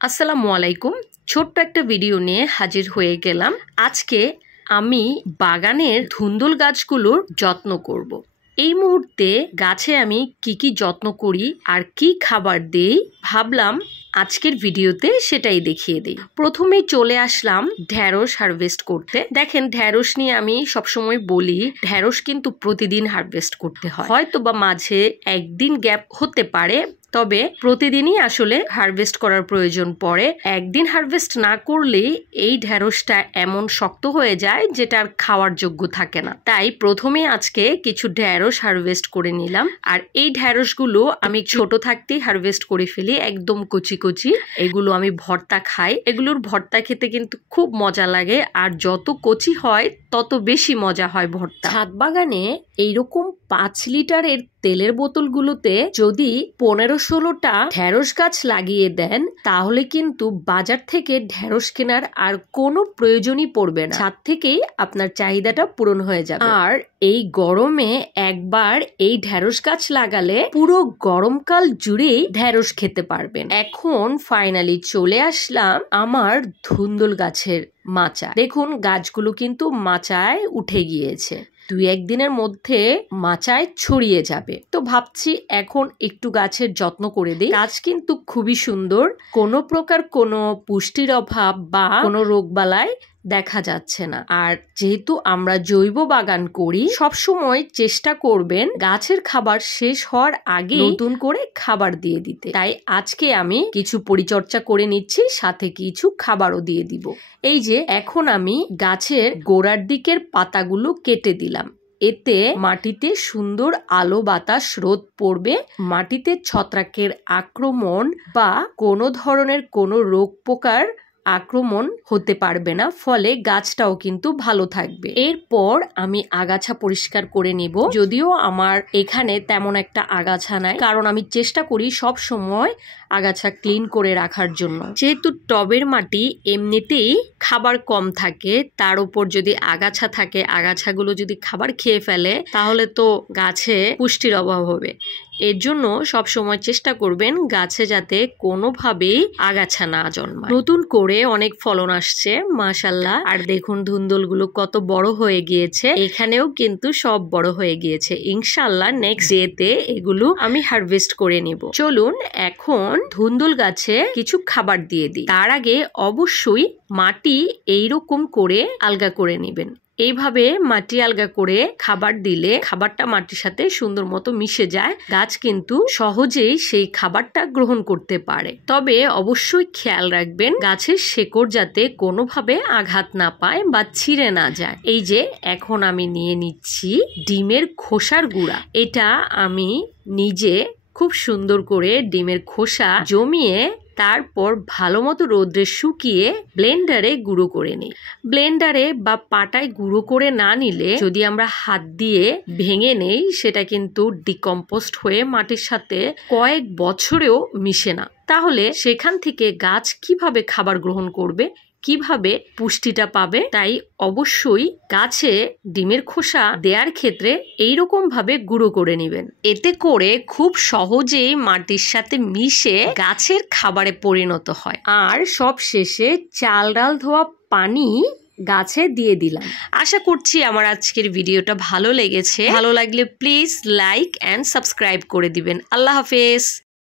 আসসালামু আলাইকুম। ছোট্ট একটা ভিডিও নিয়ে হাজির হয়ে গেলাম। আজকে আমি বাগানের ধুন্দুল গাছগুলোর যত্ন করব। এই মুহূর্তে গাছে আমি কি যত্ন করি আর কি খাবার দেই ভাবলাম আজকের ভিডিওতে সেটাই দেখিয়ে দিই। প্রথমেই চলে আসলাম ঢ্যাঁড়স হারভেস্ট করতে। দেখেন, ঢ্যাঁড়স নিয়ে আমি সবসময় বলি ঢ্যাঁড়স কিন্তু প্রতিদিন হারভেস্ট করতে হয়, হয়তো বা মাঝে একদিন গ্যাপ হতে পারে, তবে প্রতিদিনই আসলে হারভেস্ট করার প্রয়োজন পড়ে। একদিন হারভেস্ট না করলে এই ঢ্যাঁড়সটা এমন শক্ত হয়ে যায় যেটা আর খাওয়ার যোগ্য থাকে না। তাই প্রথমে আজকে কিছু ঢ্যাঁড়স হারভেস্ট করে নিলাম। আর এই ঢ্যাঁড়সগুলো আমি ছোট থাকতেই হারভেস্ট করে ফেলি, একদম কচি কচি। এগুলো আমি ভর্তা খাই। এগুলোর ভর্তা খেতে কিন্তু খুব মজা লাগে, আর যত কচি হয় তত বেশি মজা হয় ভর্তা। ছাদ বাগানে এইরকম 5 লিটারের তেলের বোতলগুলোতে যদি 15-16টা ঢ্যাঁড়স গাছ লাগিয়ে দেন, তাহলে কিন্তু বাজার থেকে ঢ্যাঁড়স কেনার আর কোনো প্রয়োজনই পড়বে না। ছাদ থেকেই আপনার চাহিদাটা পূরণ হয়ে যাবে। আর এই গরমে একবার এই ঢ্যাঁড়স গাছ লাগালে পুরো গরমকাল জুড়েই ঢ্যাঁড়স খেতে পারবেন। এখন ফাইনালি চলে আসলাম আমার ধুন্দুল গাছের মাচা। দেখুন, গাছগুলো কিন্তু মাচায় উঠে গিয়েছে, 2-1 দিনের মধ্যে মাচায় ছড়িয়ে যাবে। তো ভাবছি এখন একটু গাছের যত্ন করে দিই। গাছ কিন্তু খুবই সুন্দর, কোনো প্রকার কোনো পুষ্টির অভাব বা কোনো রোগবালাই দেখা যাচ্ছে না। আর যেহেতু আমরা জৈব বাগান করি, সবসময় চেষ্টা করবেন গাছের খাবার শেষ হওয়ার আগে নতুন করে খাবার দিয়ে দিতে। তাই আজকে আমি কিছু পরিচর্যা করে নিচ্ছি, সাথে কিছু খাবারও দিয়ে দিব। এই যে এখন আমি গাছের গোড়ার দিকের পাতাগুলো কেটে দিলাম। এতে মাটিতে সুন্দর আলো বাতাস রোদ পড়বে, মাটিতে ছত্রাকের আক্রমণ বা কোনো ধরনের কোনো রোগ পোকার আক্রমণ হতে পারবে না, ফলে গাছটাও কিন্তু ভালো থাকবে। এরপর আমি আগাছা পরিষ্কার করে নিব। যদিও আমার এখানে তেমন একটা আগাছা নাই, কারণ আমি চেষ্টা করি সব সময় আগাছা ক্লিন করে রাখার জন্য। যেহেতু টবের মাটি এমনিতেই খাবার কম থাকে, তার উপর যদি আগাছা থাকে, আগাছাগুলো যদি খাবার খেয়ে ফেলে, তাহলে তো গাছে পুষ্টির অভাব হবে। এর জন্য সব সময় চেষ্টা করবেন গাছে যাতে কোনোভাবেই আগাছা না জন্মায়। নতুন করে অনেক ফলন আসছে মাশাআল্লাহ। আর দেখুন ধুন্দুলগুলো কত বড় হয়ে গিয়েছে, এখানেও কিন্তু সব বড় হয়ে গিয়েছে। ইনশাআল্লাহ নেক্সট ডেতে এগুলো আমি হারভেস্ট করে নিব। চলুন এখন ধুন্দুল গাছে কিছু খাবার দিয়ে দিই। তার আগে অবশ্যই মাটি এইরকম করে আলগা করে নেবেন। এইভাবে মাটি আলগা করে খাবার দিলে খাবারটা মাটির সাথে সুন্দর মতো মিশে যায়, গাছ কিন্তু সহজেই সেই খাবারটা গ্রহণ করতে পারে। তবে অবশ্যই খেয়াল রাখবেন গাছের শেকড় যাতে কোনোভাবে আঘাত না পায় বা ছিঁড়ে না যায়। এই যে এখন আমি নিয়ে নিচ্ছি ডিমের খোসার গুঁড়া। এটা আমি নিজে খুব সুন্দর করে ডিমের খোসা জমিয়ে তারপর ভালো মতো রোদ্রে শুকিয়ে ব্লেন্ডারে গুঁড়ো করে নিই। ব্লেন্ডারে বা পাটায় গুঁড়ো করে না নিলে যদি আমরা হাত দিয়ে ভেঙে নেই, সেটা কিন্তু ডিকম্পোস্ট হয়ে মাটির সাথে কয়েক বছরেও মিশে না। তাহলে সেখান থেকে গাছ কিভাবে খাবার গ্রহণ করবে, কিভাবে পুষ্টিটা পাবে? তাই অবশ্যই গাছে ডিমের খোসা দেওয়ার ক্ষেত্রে এইরকম ভাবে গুঁড়ো করে নেবেন। এতে করে খুব সহজেই মাটির সাথে মিশে গাছের খাবারে পরিণত হয়। আর সব শেষে চাল ডাল ধোয়া পানি গাছে দিয়ে দিলাম। আশা করছি আমার আজকের ভিডিওটা ভালো লেগেছে। ভালো লাগলে প্লিজ লাইক এন্ড সাবস্ক্রাইব করে দিবেন। আল্লাহ হাফেজ।